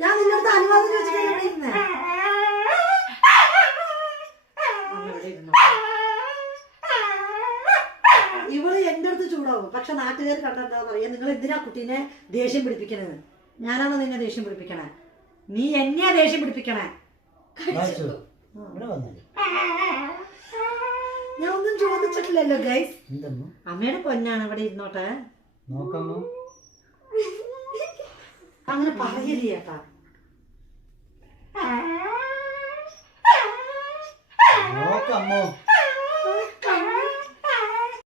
ഞാൻ നിങ്ങളുടെ അനുവാദം ചോദിച്ചിട്ട് ഇവള് എന്റെ അടുത്ത് ചൂടാവും. പക്ഷെ നാട്ടുകാർ കണ്ടെന്താ പറയാ, നിങ്ങൾ എന്തിനാ കുട്ടീനെ ദേഷ്യം പിടിപ്പിക്കണത്? ഞാനാണോ നിന്നെ ദേഷ്യം പിടിപ്പിക്കണേ? നീ എന്നെയാ ദേഷ്യം പിടിപ്പിക്കണേ. ഞാൻ ഒന്നും ചോദിച്ചിട്ടില്ലല്ലോ ഗൈസ്. അമ്മയുടെ പൊന്നാണ്, ഇവിടെ ഇരുന്നോട്ടെ. അങ്ങനെ പറയല്ലേ ചേട്ടാ. നോക്കമ്മോ.